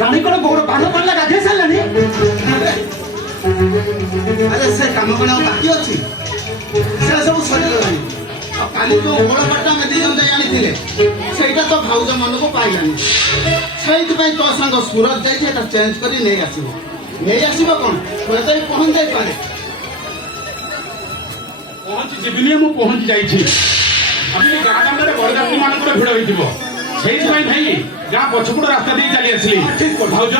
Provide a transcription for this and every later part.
ରାଣୀ କଣ ଗୋଡ଼ ବାଣ ପଡ଼ିଲା ଗାଧେଇ ସାରିଲାଣି? ଆରେ ସେ କାମ କଣ ଆଉ ବାକି ଅଛି? ସେ ସବୁ ସରିଗଲାଣି। ଆଉ କାଲି ଯୋଉ ଗୋଳ ପାଟ ଆମେ ଦି ଜଣ ଯାଇ ଆଣିଥିଲେ ସେଇଟା ତ ଭାଉଜ ମନକୁ ପାଇଲାନି। ସେଇଥିପାଇଁ ତୋ ସାଙ୍ଗ ସୁରତ ଯାଇଛି ଏଟା ଚେଞ୍ଜ କରି ନେଇ ଆସିବ। ନେଇ ଆସିବ କଣ ହୁଏତ ପହଞ୍ଚି ଯାଇପାରେ। ପହଞ୍ଚି ଯିବିନି, ମୁଁ ପହଞ୍ଚି ଯାଇଛି। ଆପଣ ଗାଁ ଦାଣ୍ଡରେ ବରଯାତ୍ରୀ ମାନଙ୍କର ଭିଡ଼ ହେଇଥିବ, ସେଇଥିପାଇଁ ଭାଇ ଗାଁ ପଛପଟ ରାସ୍ତା ଦେଇ ଚାଲି ଆସିଲି। ଠିକ ଭାଉଜ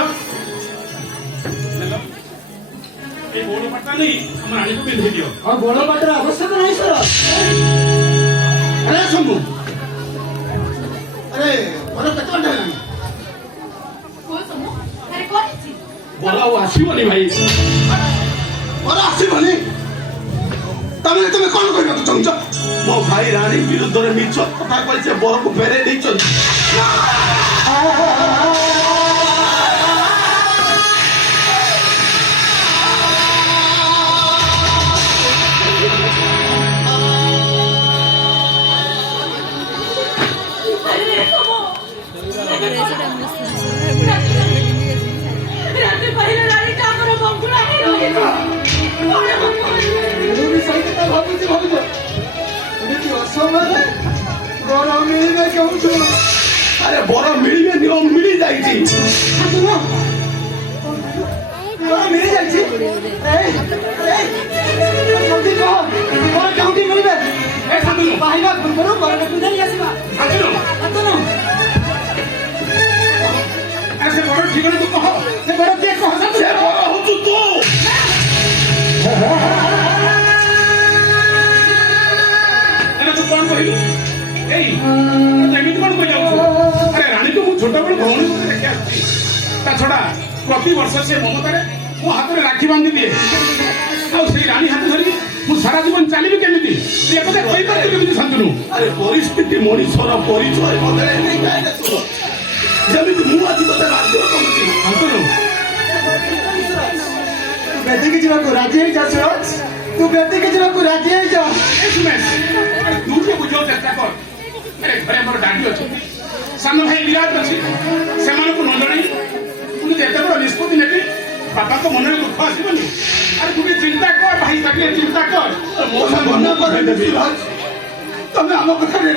এই বড় পাটটা নেই আমার রানীকে বেঁধে দিও। ଆଉ ଗୋଡ଼ ବାଟର ଆବଶ୍ୟକ ନାହିଁ ସର। ଆରେ ଶୁଣୁ, ଆରେ ଘର କେତେ ଘଣ୍ଟା ହେଲାଣି? বড় ଆଉ ଆସିବନି ଭାଇ। ଘର ଆସିବନି? ତମେ ତମେ କଣ କରିବାକୁ ଚାହୁଁଛ? ମୋ ଭାଇ ରାଣୀ ବିରୁଦ୍ଧରେ ମିଛ କଥା କହି ସେ ବରକୁ ଫେରେଇ ଦେଇଛନ୍ତି। আরে বড় মিলবে নিয়ম মিলি যাইছি। ମିଳି ଯାଇଛି। ଜଲ୍ଦି କହ କଣ କେଉଁଠି ମିଳିବେ? ଏ ଶାନ୍ତନୁ, ବାହିବା ପୂର୍ବରୁ ବରକୁ ଧରି ଆସିବା। ଶାନ୍ତନୁ, ଆତନୁ ଆରେ ସେ ବড় ଠିକଣା ତୁ କହ। ସେ ବଡ଼ କିଏ କହ? সে বড় হচ্ছু তু। ଆରେ ତୁ କଣ କହିଲୁ? ଏଇ ଏମିତି କଣ କହି ଯାଉଛୁ? ଆରେ ରାଣୀକୁ ମୁଁ ଛୋଟବେଳୁ ଭଉଣୀ ରୂପେ ଦେଖି ଆସୁଛି। ତା ଛଡା ପ୍ରତିବର୍ଷ ସେ ମମତାରେ ମୋ ହାତରେ ରାକ୍ଷୀ ବାନ୍ଧି ଦିଏ। ଆଉ ସେଇ ରାଣୀ ହାତ ଧରି ମୁଁ ସାରା ଜୀବନ ଚାଲିବି କେମିତି? ତୁ ଏକଥା କହିପାରିବୁ କେମିତି ଶାନ୍ତନୁ? আরে পরিস্থিতি মଣିষর পরিচয় বদলাই নেই যাইলে তু। যেମିତି ମୁଁ ଆଜି ତତେ ବାଧ୍ୟ କରୁଛି। ଶାନ୍ତନୁ, ତୁ ବେଦିକି ଯିବାକୁ ରାଜି ହେଇଯା ସୁରଜ। ତୁ ବେଦିକି ଯିବାକୁ ରାଜି ହେଇଯା। ଏ ସୁମେଶ, ଆରେ ତୁ ଟିକେ ବୁଝିବାକୁ ଚେଷ୍ଟା କର। ଆରେ ଘରେ ଆମର ଡାଡି ଅଛନ୍ତି, ସାନ ଭାଇ ବିରାଟ ଅଛି। ସେମାନଙ୍କୁ ନ ଜଣାଇ ମୁଁ ଯଦି ଏତେ ବଡ଼ ନିଷ୍ପତ୍ତି ନେବି ବାପାଙ୍କ ମନରେ ଦୁଃଖ ଆସିବନି? ଆରେ ତୁ ଟିକେ ଚିନ୍ତା କର ଭାଇ, ତାকে ଚିନ୍ତା କର। ମୋ ସାଙ୍ଗ ମନେ କରିଦେବି। ତମେ ଆମ କଥାରେ